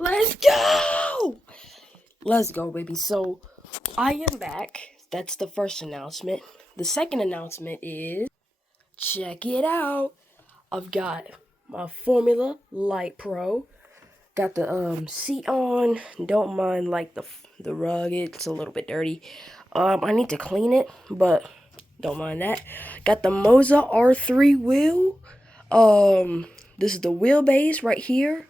Let's go! Let's go, baby. So, I am back. That's the first announcement. The second announcement is, check it out. I've got my Formula Light Pro. Got the seat on. Don't mind like the rug. It's a little bit dirty. I need to clean it, but don't mind that. Got the Moza R3 wheel. This is the wheelbase right here.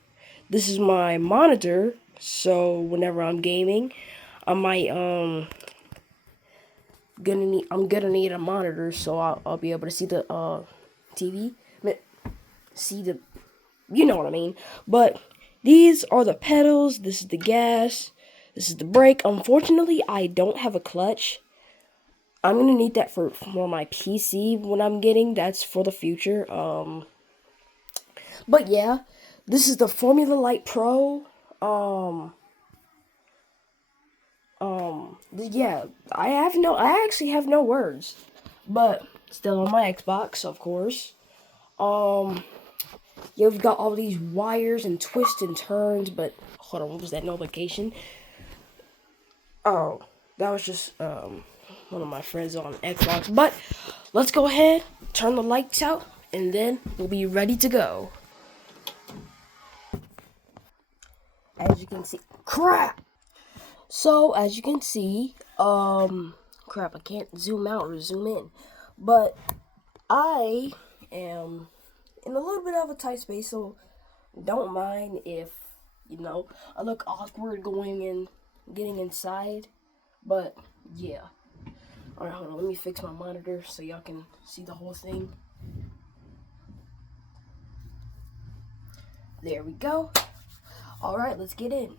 This is my monitor. So whenever I'm gaming, I might I'm gonna need a monitor so I'll be able to see the TV. See the, you know what I mean. But these are the pedals. This is the gas. This is the brake. Unfortunately, I don't have a clutch. I'm gonna need that for my PC when I'm getting. That's for the future. But yeah, this is the Formula Light Pro. Yeah, I actually have no words, but still on my Xbox, of course. Um, You've got all these wires and twists and turns, but hold on, what was that notification? Oh, that was just one of my friends on Xbox. But let's go ahead, turn the lights out, and then we'll be ready to go. As you can see, crap. So as you can see, crap, I can't zoom out or zoom in, but I am in a little bit of a tight space, so don't mind if, I look awkward going and getting inside, but yeah. Alright, hold on, let me fix my monitor so y'all can see the whole thing. There we go. Alright, let's get in.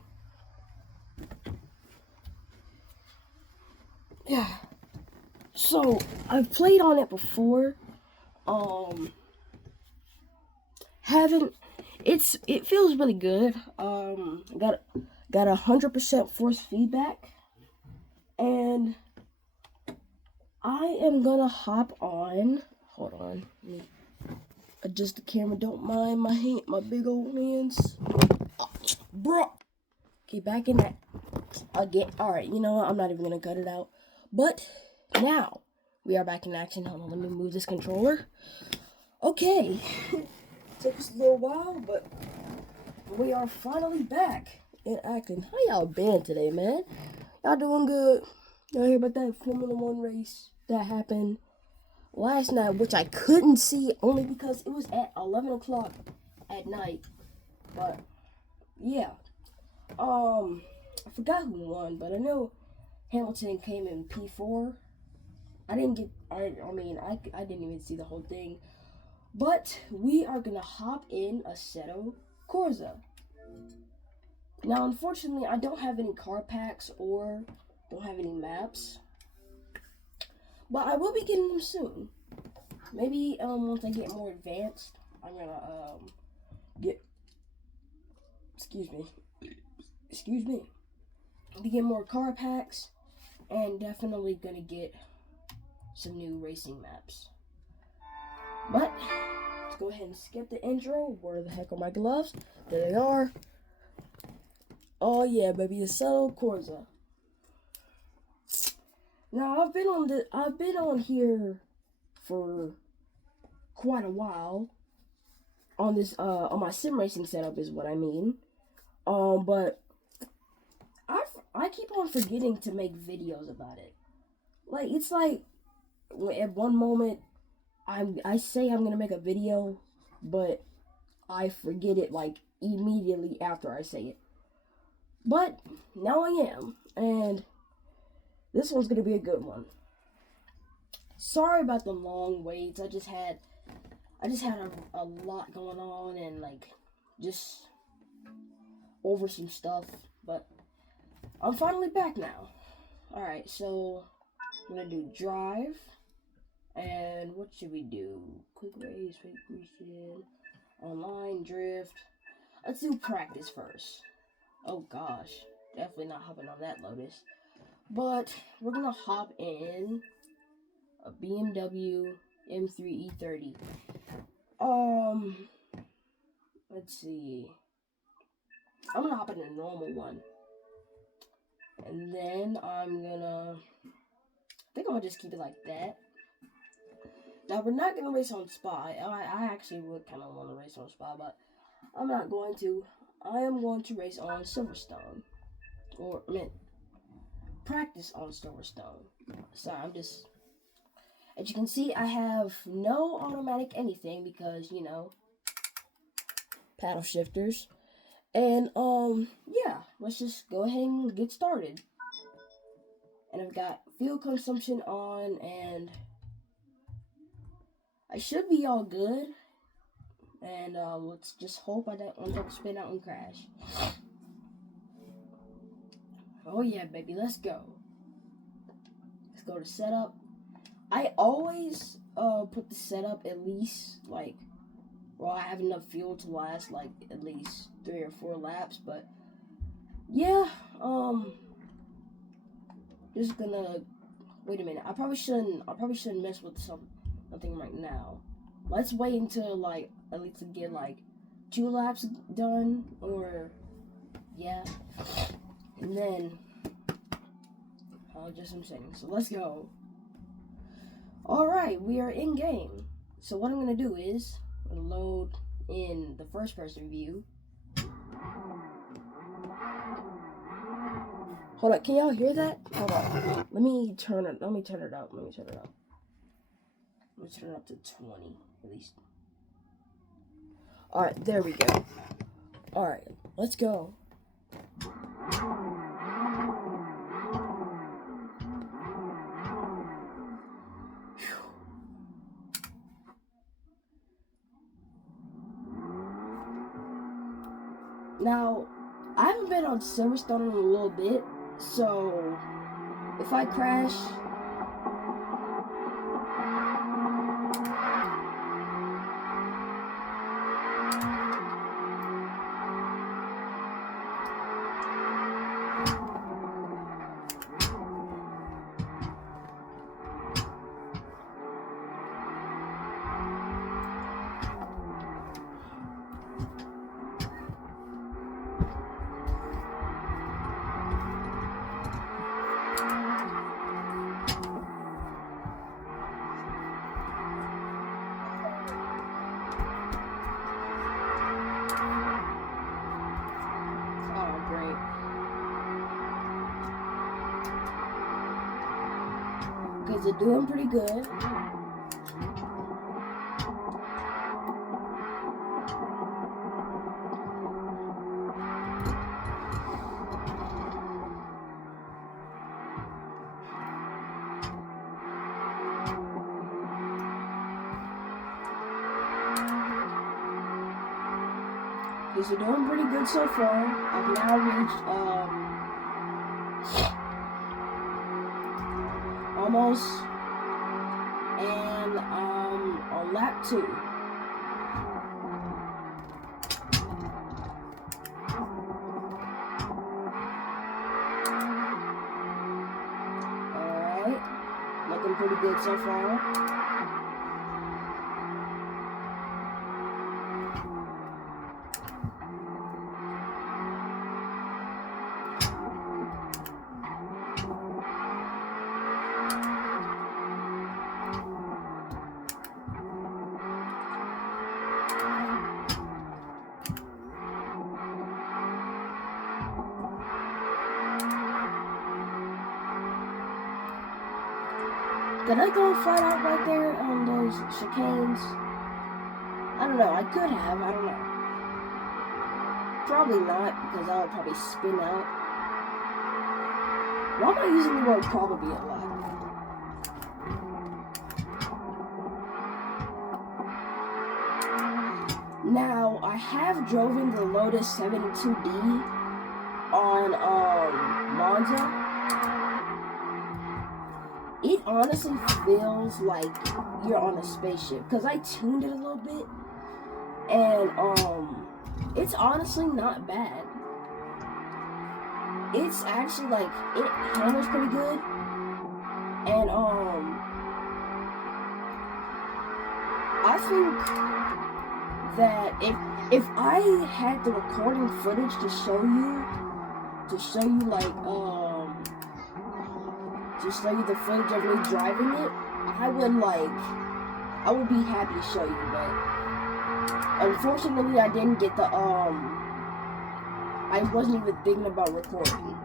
Yeah. So, I've played on it before. Haven't, it feels really good. Got 100% force feedback, and I am gonna hop on. Hold on, let me adjust the camera. Don't mind my big old hands, bro. Okay, back in that again. All right, you know what? I'm not even gonna cut it out. But now we are back in action. Hold on, let me move this controller. Okay. Took us a little while, but we are finally back in action. How y'all been today, man? Y'all doing good? Y'all hear about that Formula One race that happened last night, which I couldn't see only because it was at 11 o'clock at night. But yeah, I forgot who won, but I know Hamilton came in P4. I didn't get, I didn't even see the whole thing. But we are gonna hop in ASSETTO CORSA. Now, unfortunately, I don't have any car packs or don't have any maps, but I will be getting them soon. Maybe once I get more advanced, I'm gonna get excuse me, to get more car packs, and definitely gonna get some new racing maps. But let's go ahead and skip the intro. Where the heck are my gloves? There they are. Oh yeah, baby, ASSETTO CORSA. Now I've been on here for quite a while on this on my sim racing setup is what I mean. But I keep on forgetting to make videos about it. Like, it's like at one moment I say I'm gonna make a video, but I forget it like immediately after I say it. But now I am, and this one's gonna be a good one. Sorry about the long waits. I just had a lot going on and just over some stuff, but I'm finally back now. Alright, so I'm gonna do drive. And what should we do? Quick race, online, drift. Let's do practice first. Oh gosh, definitely not hopping on that Lotus. But we're gonna hop in a BMW M3 E30. Let's see. I'm gonna hop in a normal one. And then I think I'm gonna just keep it like that. Now we're not gonna race on Spa. I actually would kind of want to race on Spa, but I'm not going to. I am going to race on Silverstone. Practice on Silverstone. Sorry, as you can see, I have no automatic anything because, paddle shifters. And, yeah, let's just go ahead and get started. And I've got fuel consumption on, and I should be all good. And, let's just hope I don't spin out and crash. Oh yeah, baby, let's go. Let's go to setup. I always, put the setup at least, I have enough fuel to last, at least 3 or 4 laps, but, yeah, just gonna, wait a minute, I probably shouldn't mess with something right now. Let's wait until, at least to get, 2 laps done, or, yeah, and then, I'll adjust some settings, so let's go. Alright, we are in game. So what I'm going to do is load in the first person view. Hold on, can y'all hear that? Hold on. Let me turn it up. Let me turn it up to 20 at least. Alright, there we go. Alright, let's go. Now, I haven't been on Silverstone in a little bit, so if I crash, because they're doing pretty good. Because they're doing pretty good so far. I've now reached, almost, and on lap 2. Alright, looking pretty good so far. Did I go flat out right there on those chicanes? I don't know. I could have. I don't know. Probably not, because I would probably spin out. Why am I using the word probably a lot? Now, I have driven the Lotus 72D on Monza. It honestly feels like you're on a spaceship, because I tuned it a little bit, and it's honestly not bad. It's actually it handles pretty good, and I think that if I had the recording footage to show you like to show you the footage of me driving it, I would be happy to show you, but unfortunately I didn't get the I wasn't even thinking about recording.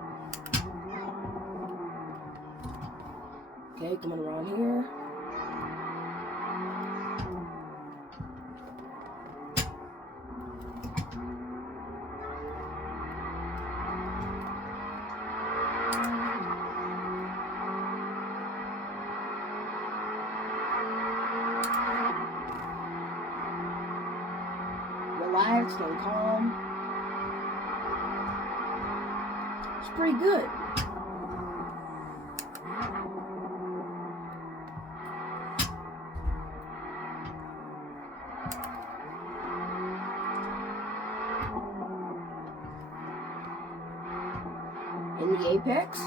Okay, coming around here. Relaxed and calm. It's pretty good. In the apex.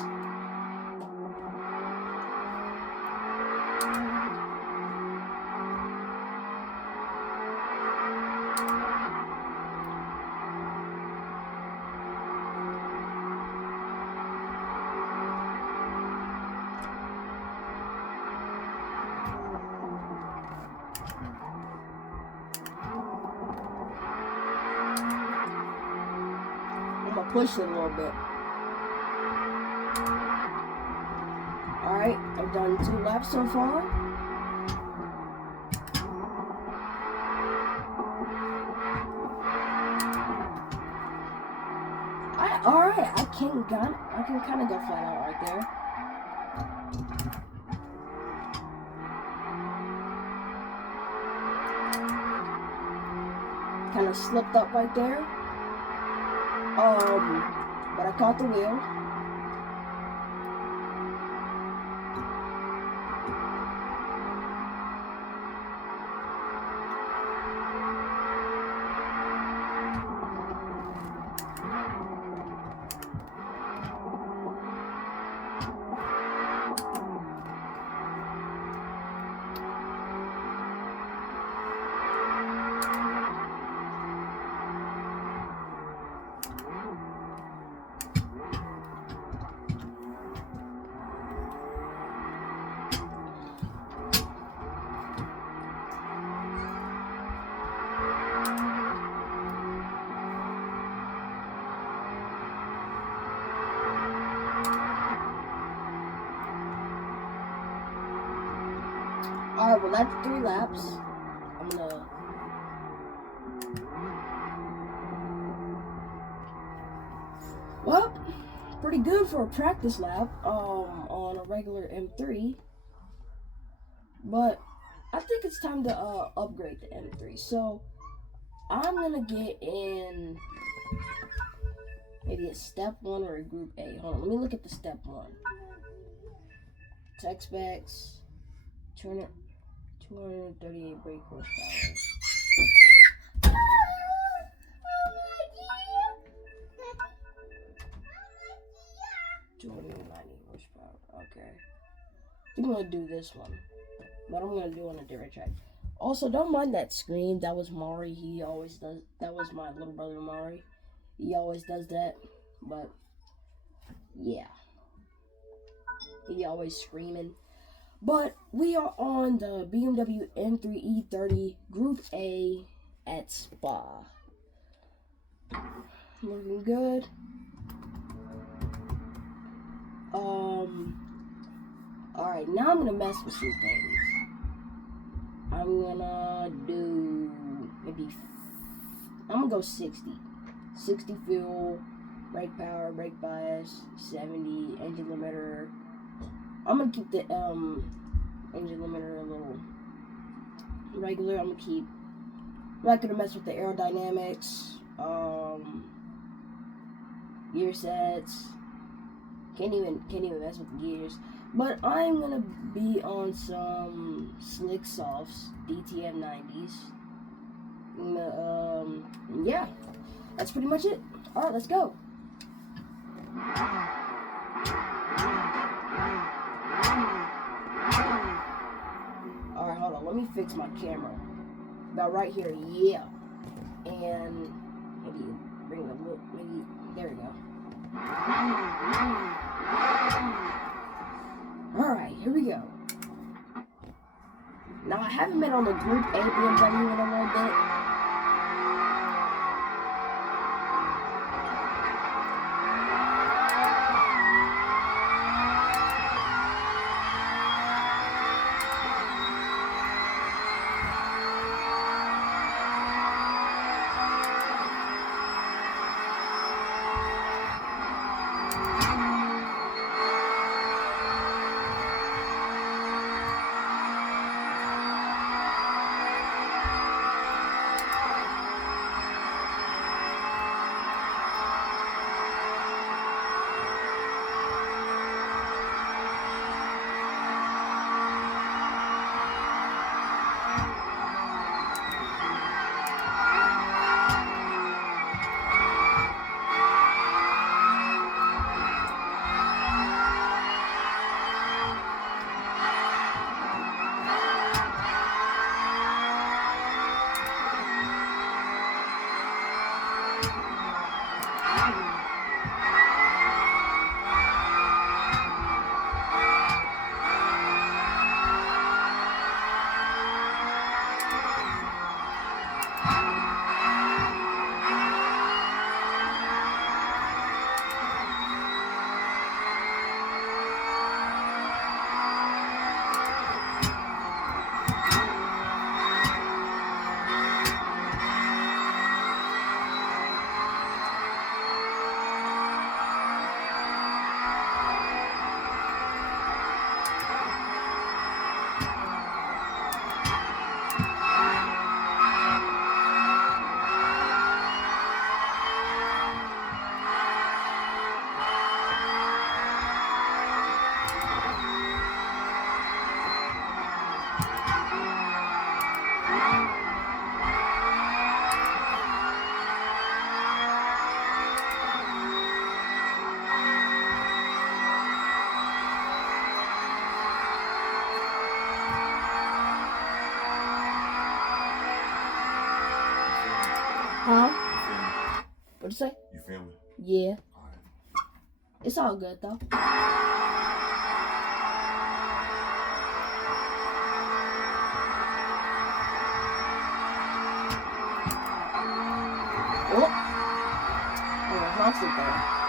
I'm gonna push it a little bit. Alright, I've done 2 laps so far. Alright, I can kind of go flat out right there. Kind of slipped up right there. But I caught the wheel. Alright, well that's 3 laps. I'm gonna... Well, pretty good for a practice lap on a regular M3. But I think it's time to upgrade the M3. So I'm gonna get in maybe a step 1 or a group A. Hold on, let me look at the step 1. Tech specs, 238 brake horsepower. 290 horsepower. Okay. I think I'm gonna do this one, but I'm gonna do it on a different track. Also, don't mind that scream. That was Mari. He always does. That was my little brother Mari. He always does that. But yeah, he always screaming. But we are on the BMW M3 E30 Group A at Spa. Looking good. Alright, now I'm gonna mess with some things. I'm gonna do I'm gonna go 60. 60 fuel, brake power, brake bias, 70, engine limiter. I'm gonna keep the engine limiter a little regular. I'm not gonna mess with the aerodynamics, gear sets. Can't even mess with the gears. But I'm gonna be on some Slick Softs DTM 90s. Yeah, that's pretty much it. All right, let's go. All right, hold on. Let me fix my camera. About right here. Yeah. and maybe bring the look. Maybe there we go. All right, here we go. Now I haven't been on the group A BMW in a little bit. Huh? What'd you say? You feel me? Yeah. All right. It's all good though. Oh, I lost it there.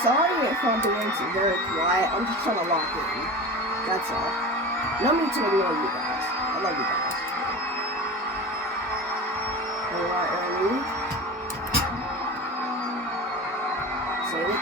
Sorry if I'm being very quiet. I'm just trying to lock in. That's all. No need to ignore you guys. I love you guys. Alright, early. Save it.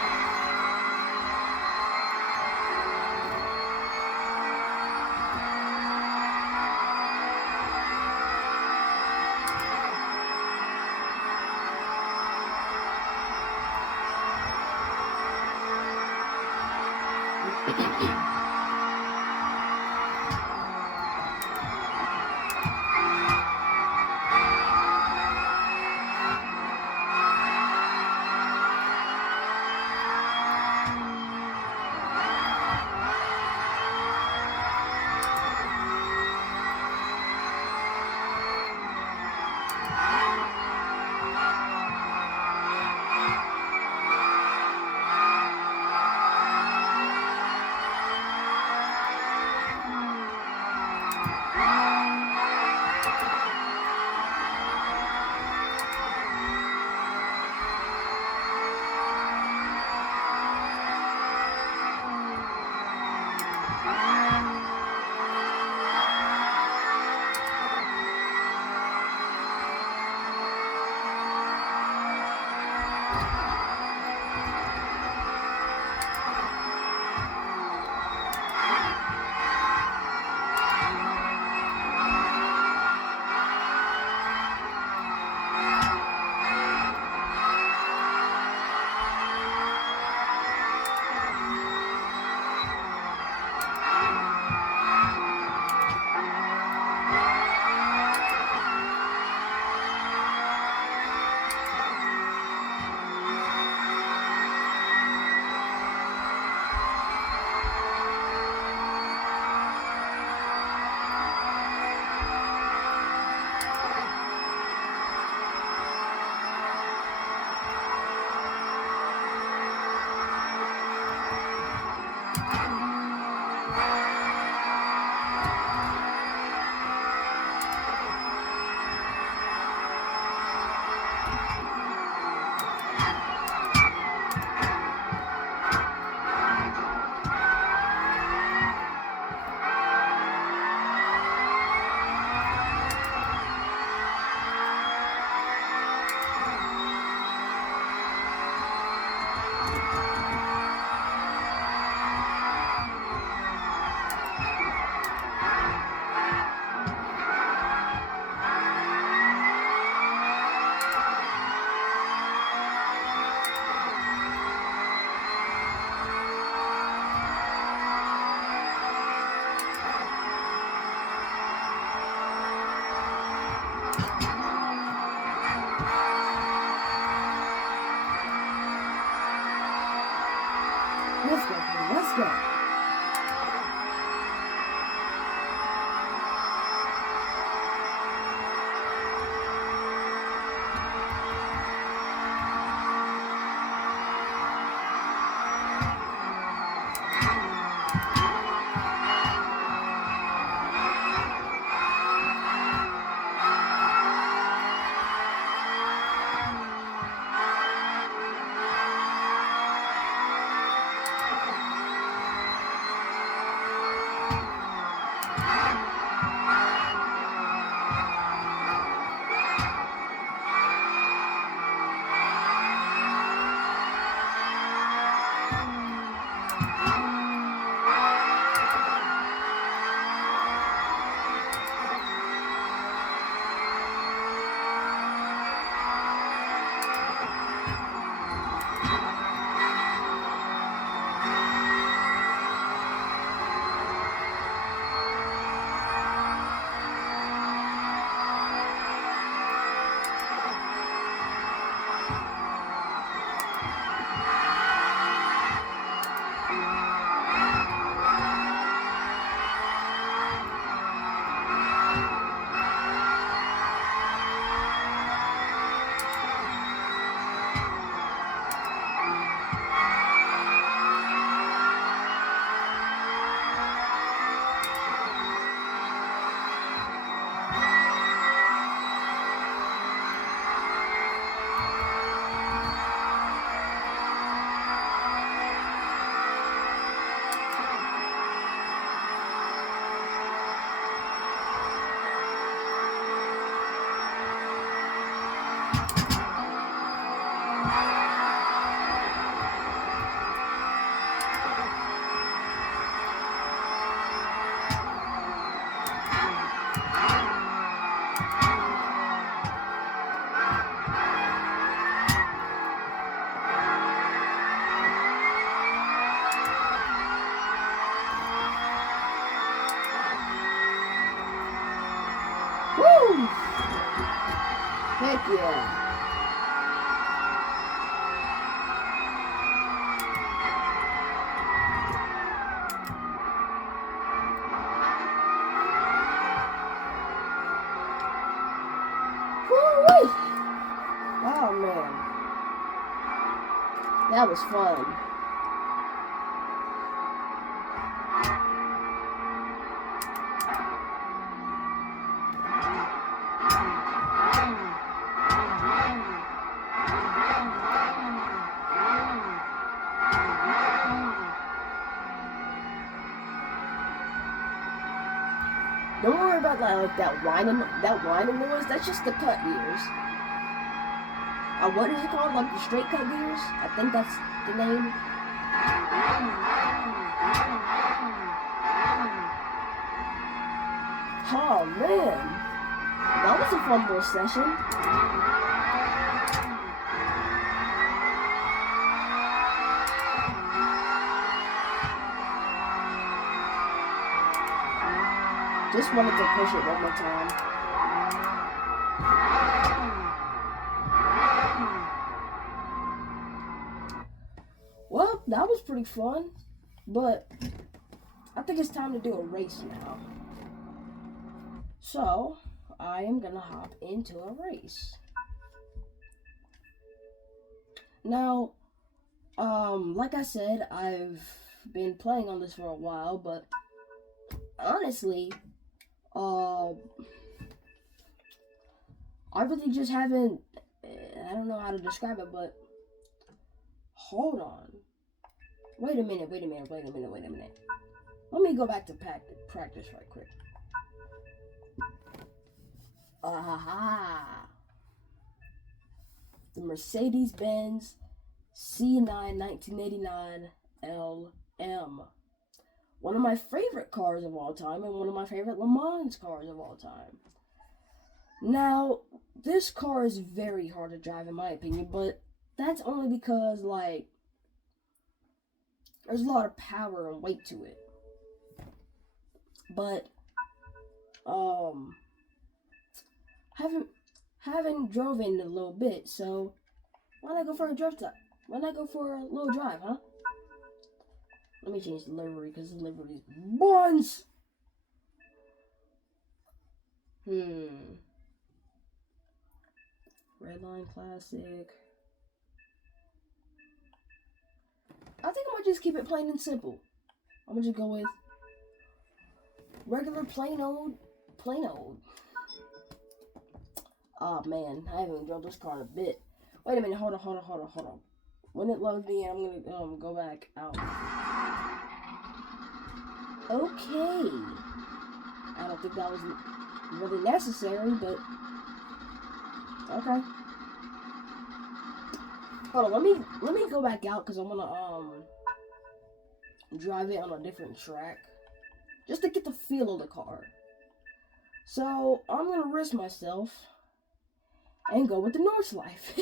Let's go, baby. Let's go. Woo! Heck yeah. Woo-wee! Oh man. That was fun. Don't worry about that whining noise. That's just the cut gears. What is it called? Like the straight cut gears? I think that's the name. Oh man, that was a fun little session. Just wanted to push it one more time. Well, that was pretty fun, but I think it's time to do a race now. So, I am gonna hop into a race. Now, like I said, I've been playing on this for a while, but honestly, I really just haven't, I don't know how to describe it, but hold on. Wait a minute. Let me go back to practice right quick. Aha! The Mercedes-Benz C9 1989 LM. One of my favorite cars of all time and one of my favorite Le Mans cars of all time. Now, this car is very hard to drive in my opinion, but that's only because, like, there's a lot of power and weight to it. But, haven't drove in a little bit, so why not go for a drive time? Why not go for a little drive, huh? Let me change the livery, because the livery is buns. Redline Classic. I think I might just keep it plain and simple. I'm gonna just go with regular plain old. Oh man, I haven't drove this car in a bit. Wait a minute, hold on. When it loads me, I'm gonna go back out. Okay. I don't think that was really necessary, but okay. Hold on, let me go back out because I'm gonna drive it on a different track just to get the feel of the car. So I'm gonna risk myself and go with the North Life.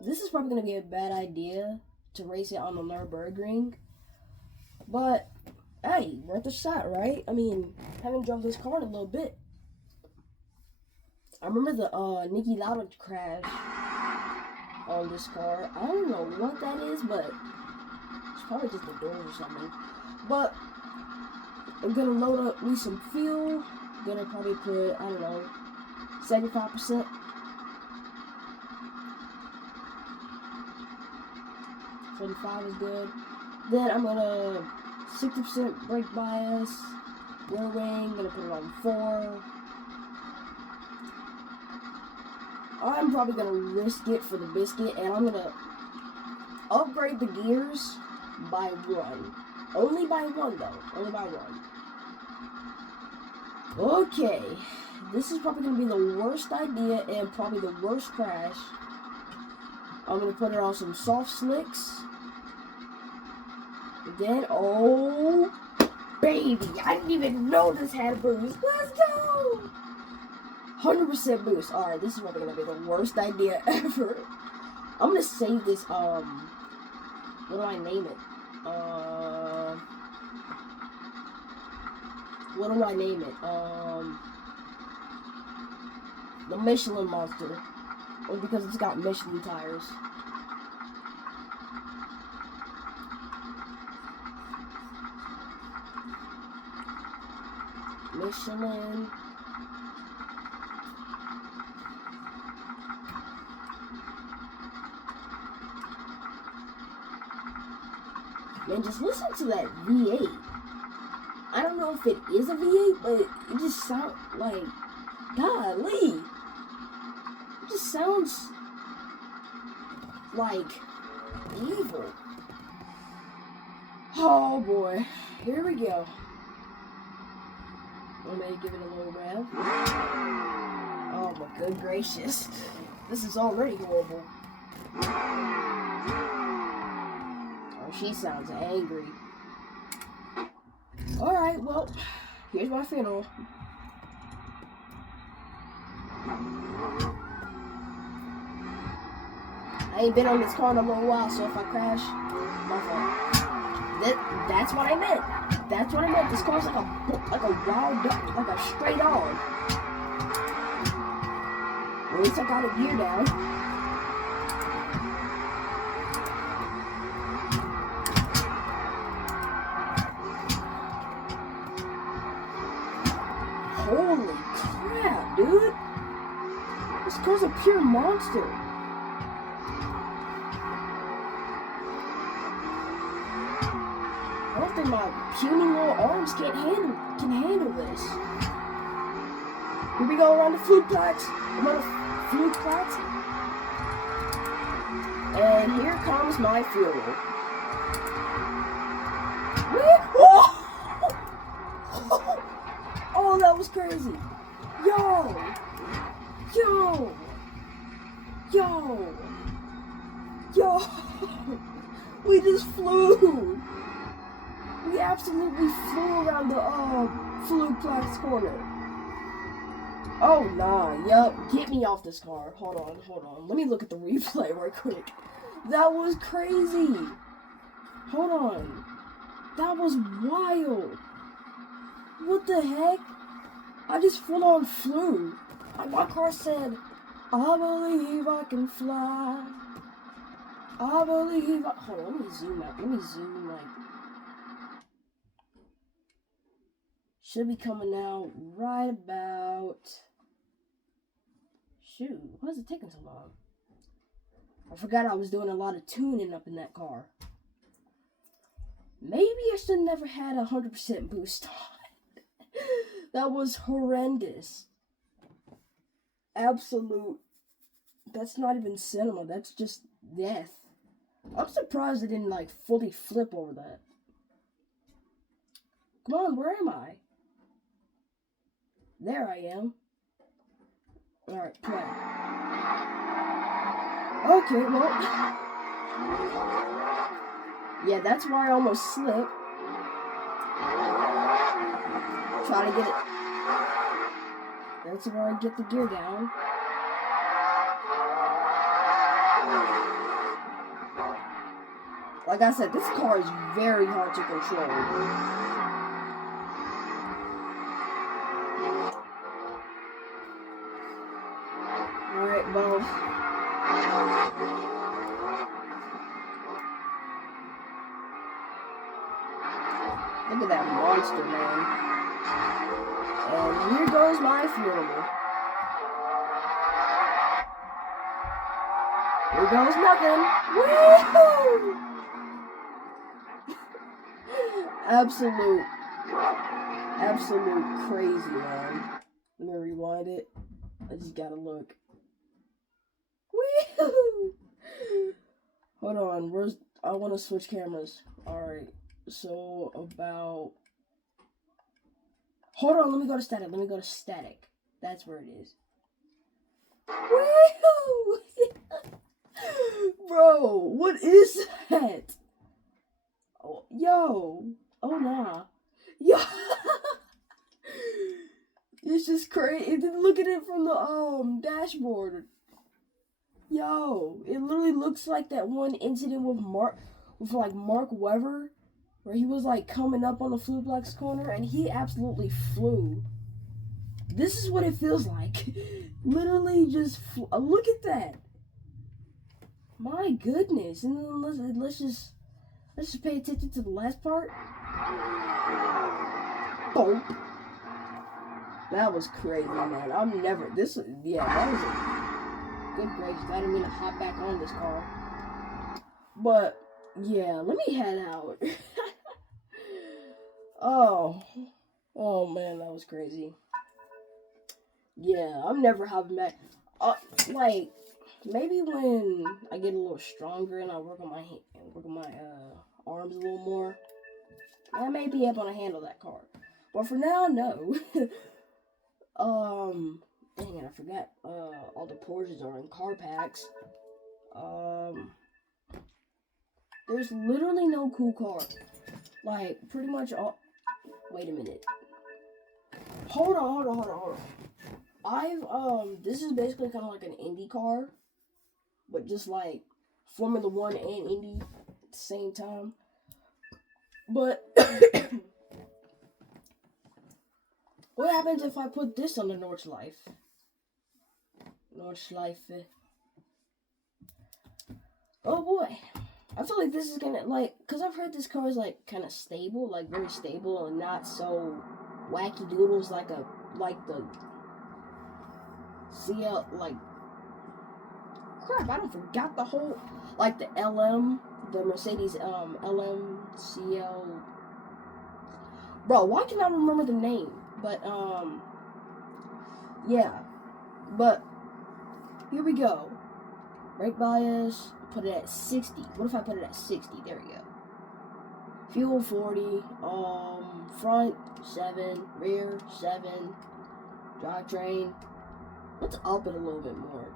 This is probably gonna be a bad idea to race it on the Nürburgring, but hey, worth a shot, right? I mean, haven't drove this car in a little bit. I remember the Niki Lauda crash on this car. I don't know what that is, but it's probably just the doors or something. But I'm gonna load up me some fuel. Gonna probably put, I don't know, 75%. 75 is good. Then I'm gonna 60% brake bias, rear wing, gonna put it on 4. I'm probably gonna risk it for the biscuit, and I'm gonna upgrade the gears by 1. Only by 1 though, only by 1. Okay, this is probably gonna be the worst idea and probably the worst crash. I'm gonna put it on some soft slicks. Then, oh, baby, I didn't even know this had a boost. Let's go! 100% boost. Alright, this is probably gonna be the worst idea ever. I'm gonna save this, what do I name it? What do I name it? The Michelin Monster. Or because it's got Michelin tires. Michelin. Man, just listen to that V8. I don't know if it is a V8, but it just sounds like, golly. It just sounds like evil. Oh boy, here we go. I may give it a little rev. Oh my good gracious. This is already horrible. Oh, she sounds angry. Alright, well, here's my funeral. I ain't been on this car in a little while, so if I crash, my fault. That's what I meant. That's what I meant. This car's like a wild duck, like a stray dog. At least I got a gear down. Holy crap, dude! This car's a pure monster. I don't think my puny little arms can handle this. Here we go around the Flugplatz. I'm on a Flugplatz. And here comes my funeral. Oh! Oh, that was crazy. Yo! We just flew. We absolutely flew around the Flugplatz corner. Oh nah, yup. Get me off this car. Hold on. Let me look at the replay real quick. That was crazy. Hold on. That was wild. What the heck? I just full on flew. Like my car said, I believe I can fly. I believe I... Hold on, let me zoom out. Let me zoom, like... Should be coming out right about... Shoot, why is it taking so long? I forgot I was doing a lot of tuning up in that car. Maybe I should never had 100% boost on. That was horrendous. Absolute. That's not even cinema. That's just death. I'm surprised I didn't like fully flip over that. Come on, where am I? There I am. Alright, play. Okay, well. Yeah, that's why I almost slipped. Try to get it. That's where I get the gear down. Like I said, this car is very hard to control. Alright, well. Look at that monster, man. And here goes my funeral. Here goes nothing. Woo! Absolute crazy, man. Let me rewind it. I just gotta look. Woo! Hold on, I wanna switch cameras. Alright, so about... Hold on, let me go to static. That's where it is. Woo! Bro, what is that? Oh, yo. Oh, nah. Yo. It's just crazy. Look at it from the dashboard. Yo, it literally looks like that one incident with Mark Webber, where he was like coming up on the Fluplex corner and he absolutely flew. This is what it feels like. Literally just look at that. My goodness. And then let's just pay attention to the last part. Boom. That was crazy, man. That was a good gracious. I didn't mean to hop back on this car. But yeah, let me head out. Oh man, that was crazy. Yeah, I'm never hopping back. Like maybe when I get a little stronger and I work on my arms a little more, I may be able to handle that car. But for now, no. Dang it, I forgot. All the Porsches are in car packs. There's literally no cool car. Like, pretty much all... Wait a minute. Hold on. This is basically kind of like an Indy car. But just like Formula 1 and Indy at the same time. But... What happens if I put this on the Nordschleife? Oh boy. I feel like this is gonna, like, because I've heard this car is, like, kind of stable, like, very stable and not so wacky doodles like the CL, like, crap, I don't forgot the whole, like, the Mercedes, LM, CL. Bro, why can't I remember the name? But, yeah. But, here we go. Brake bias, put it at 60. What if I put it at 60? There we go. Fuel 40, front 7, rear 7, drivetrain. Let's up it a little bit more.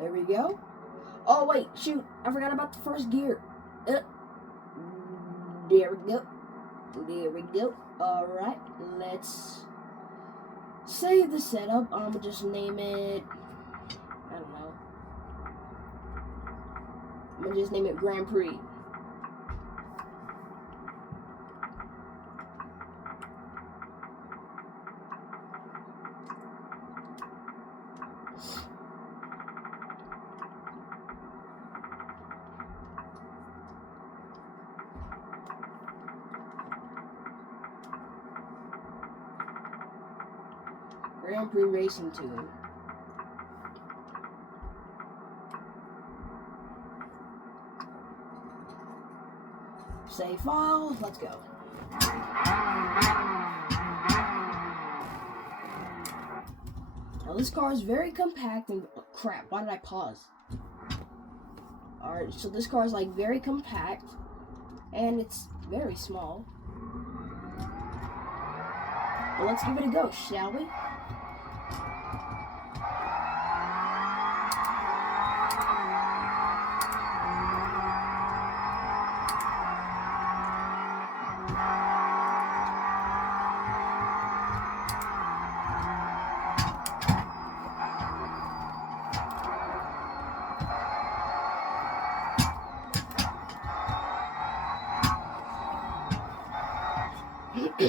There we go. Oh wait, shoot, I forgot about the first gear. There we go. Alright, let's save the setup. I'm gonna just name it, I don't know. I'm gonna just name it Grand Prix. Grand Prix Racing 2. Save files, let's go. Now this car is very compact and crap, why did I pause? Alright, so this car is like very compact and it's very small. Well, let's give it a go, shall we? Here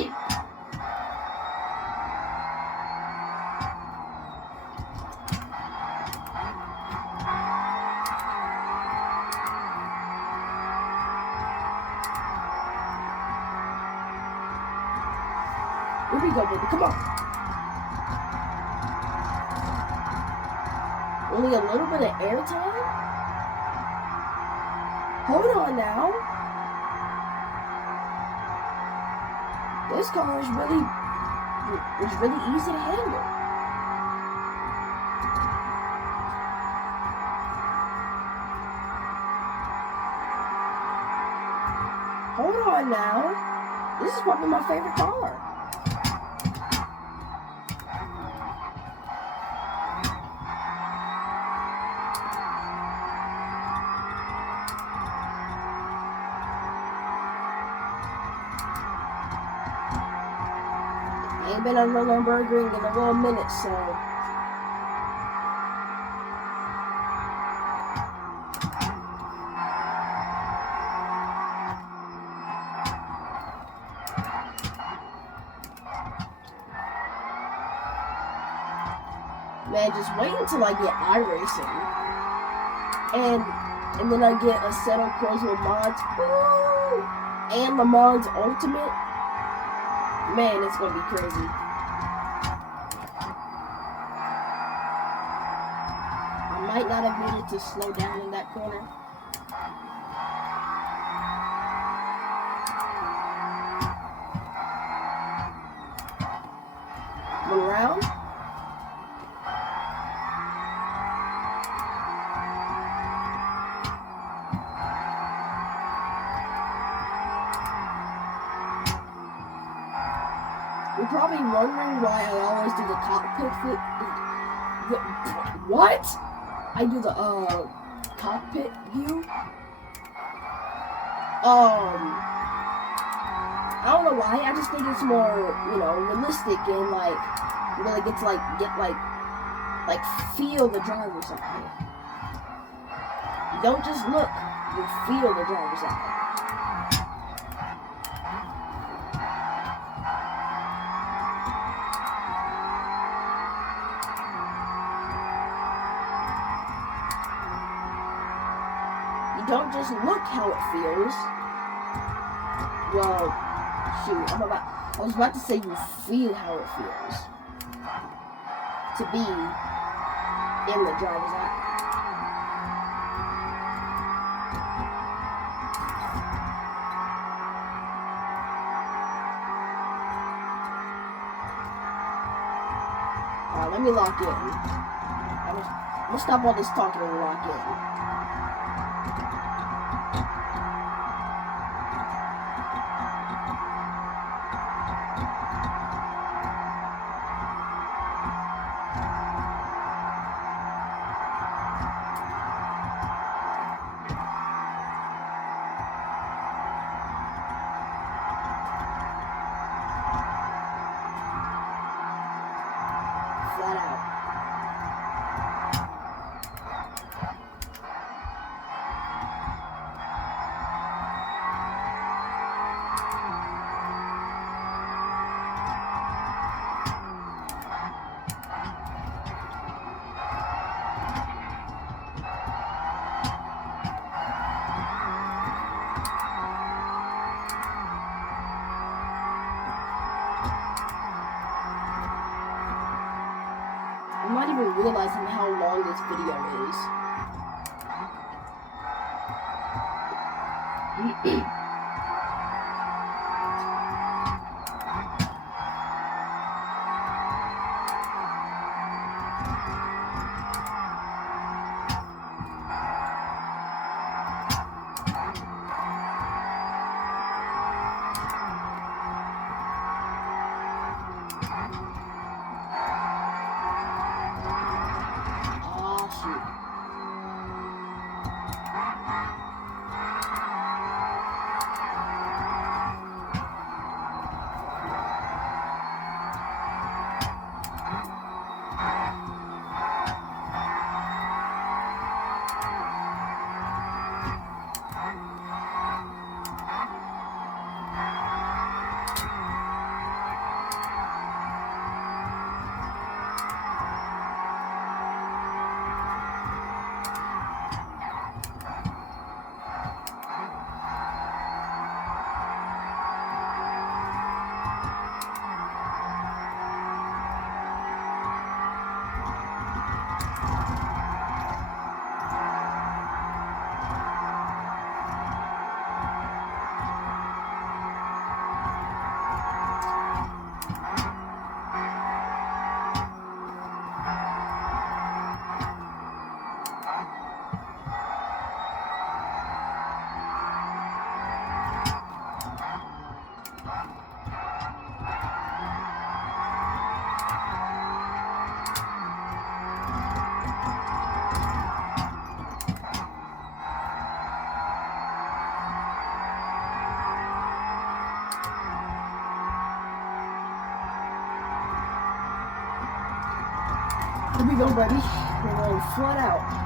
we go, baby. Come on. Only a little bit of air time? Hold on now. This car is really easy to handle. Hold on now. This is probably my favorite car. I ain't been on no Lamborghini in a little minute, so man, just wait until I get iRacing, and then I get ASSETTO CORSA mods, and the mods ultimate. Man, it's gonna be crazy. I might not have needed to slow down in that corner. One round. You're probably wondering why I always do the cockpit what? I do the cockpit view. I don't know why. I just think it's more, realistic and like really get to like feel the driver's side. You don't just look, you feel the driver's side. You don't just look how it feels. Well, shoot, I was about to say you feel how it feels to be in the driver's eye. Alright, let me lock in. I'm gonna stop all this talking and lock in. Flat out. even realizing how long this video is. Here we go, buddy. We're going flat out.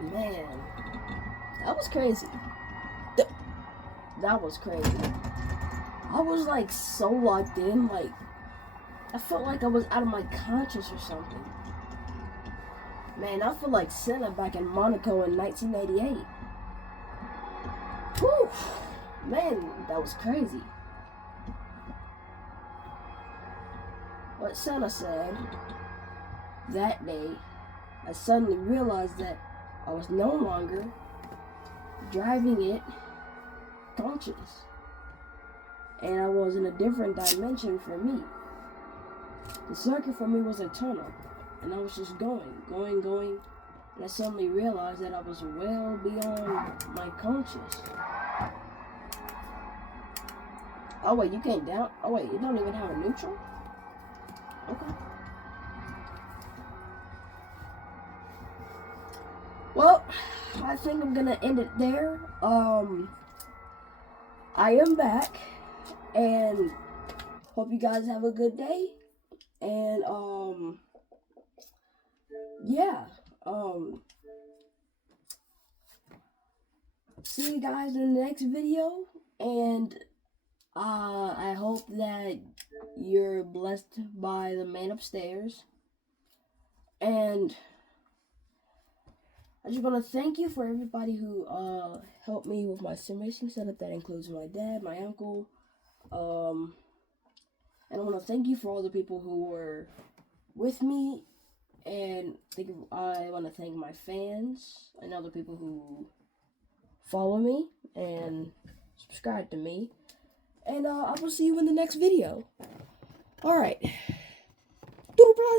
Man, that was crazy. That was crazy. I was like so locked in, like I felt like I was out of my conscious or something. Man, I feel like Senna back in Monaco in 1988. Whew, man, that was crazy. What Senna said that day, I suddenly realized that I was no longer driving it conscious. And I was in a different dimension for me. The circuit for me was a tunnel. And I was just going. And I suddenly realized that I was well beyond my conscious. Oh wait, you can't down. Oh wait, you don't even have a neutral? Okay. Well, I think I'm gonna end it there. I am back, and hope you guys have a good day. And yeah. See you guys in the next video, and I hope that you're blessed by the man upstairs. And I just want to thank you for everybody who helped me with my sim racing setup. That includes my dad, my uncle, and I want to thank you for all the people who were with me. And I want to thank my fans and other people who follow me and subscribe to me. And I will see you in the next video. Alright.